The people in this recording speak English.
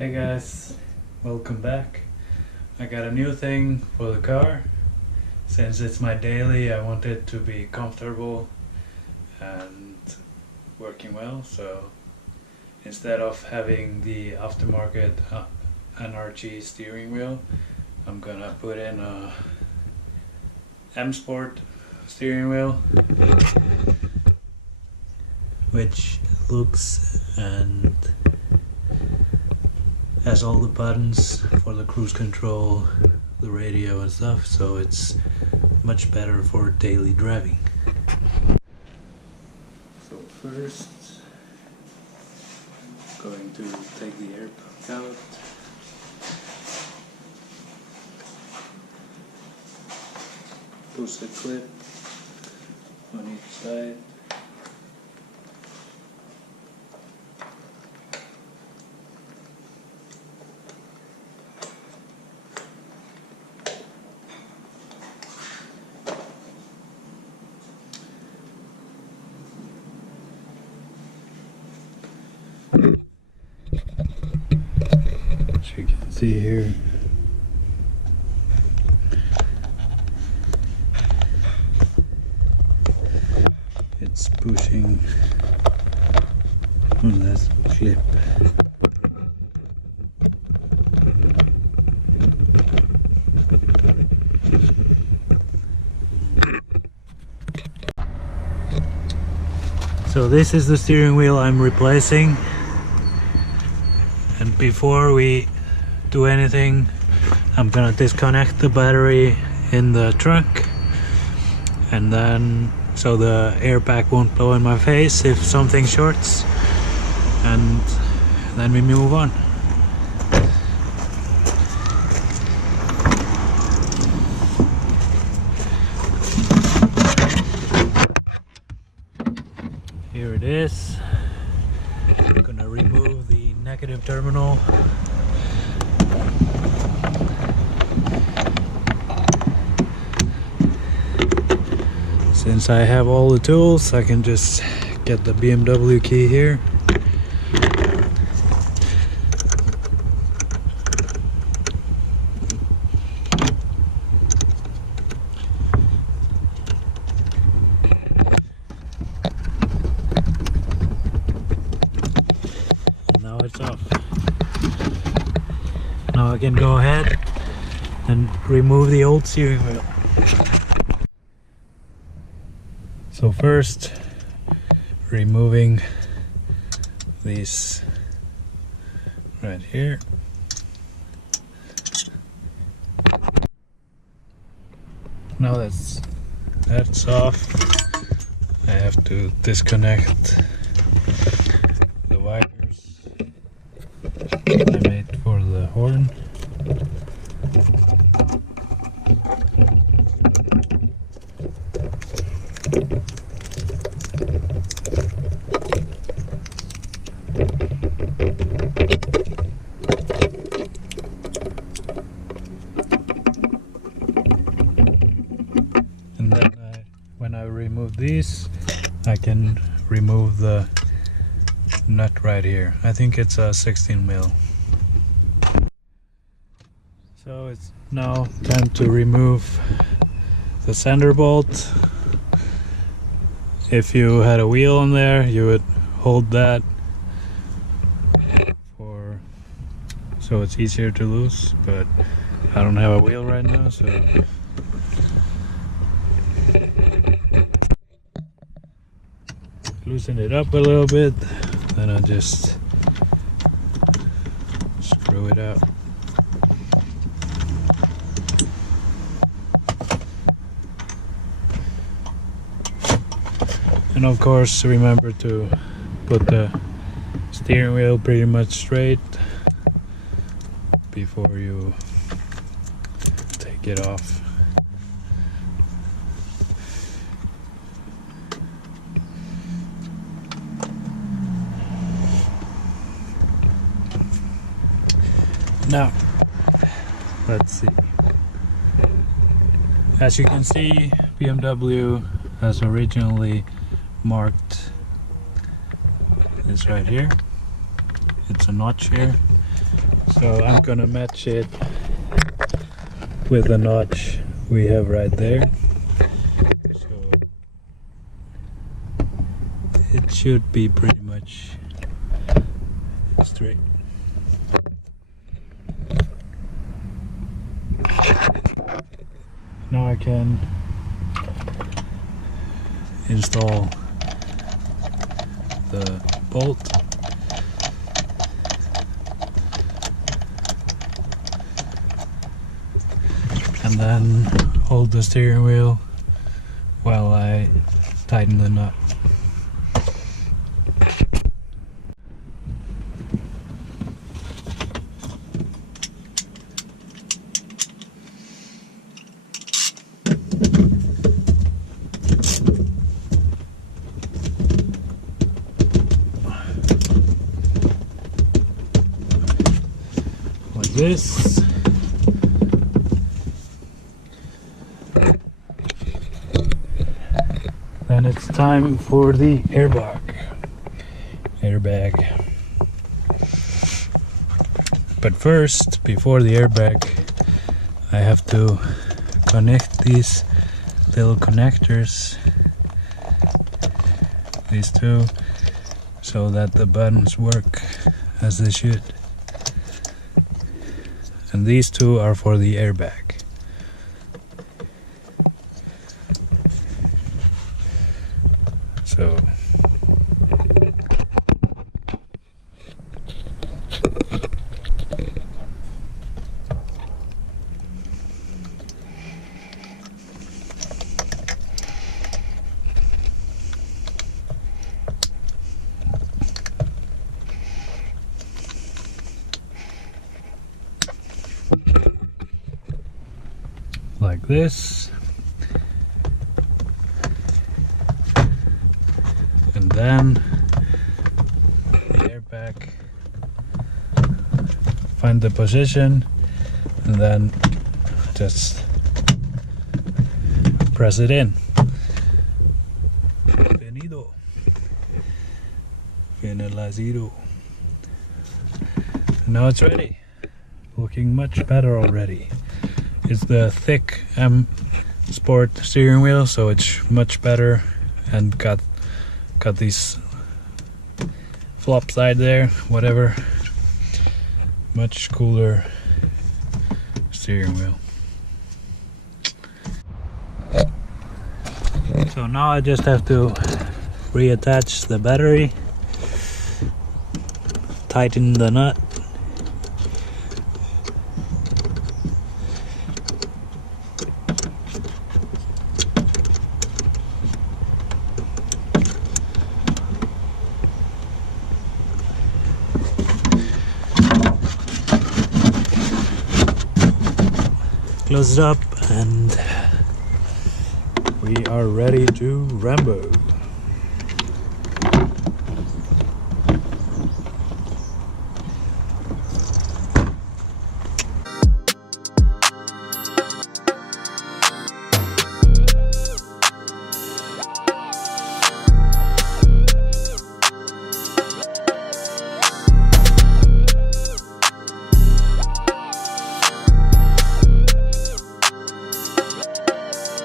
Hey guys, welcome back. I got a new thing for the car. Since it's my daily, I want it to be comfortable and working well, so instead of having the aftermarket NRG steering wheel, I'm gonna put in a M Sport steering wheel, which looks and has all the buttons for the cruise control, the radio and stuff, so it's much better for daily driving. So first, going to take the air pump out. Push the clip on each side. As you can see here, it's pushing on that clip. So this is the steering wheel I'm replacing, and before we do anything, I'm gonna disconnect the battery in the trunk, and then so the airbag won't blow in my face if something shorts, and then we move on. Here it is. I'm gonna remove the negative terminal. Since I have all the tools, I can just get the BMW key here. Now it's off. Now I can go ahead and remove the old steering wheel. So first, removing these right here. Now that's off. I have to disconnect the wires I made for the horn. And then when I remove these, I can remove the nut right here. I think it's a 16 mil. So it's now time to remove the center bolt. If you had a wheel on there, you would hold that so it's easier to lose, but I don't have a wheel right now, so loosen it up a little bit, then I'll just screw it out. And of course, remember to put the steering wheel pretty much straight before you take it off. Now, let's see. As you can see, BMW has originally marked this right here. It's a notch here, So I'm gonna match it with the notch we have right there. So it should be pretty much straight. Now I can install the bolt. And then hold the steering wheel while I tighten the nut. Like this. Then it's time for the airbag. But first, before the airbag, I have to connect these little connectors, these two, so that the buttons work as they should. And these two are for the airbag. So like this, and then the airbag, find the position, and then just press it in. Finalizado. Now it's ready. Looking much better already. It's the thick M Sport steering wheel, so it's much better, and got these flop side there, whatever. Much cooler steering wheel. So now I just have to reattach the battery, tighten the nut, close it up, and we are ready to Rambo.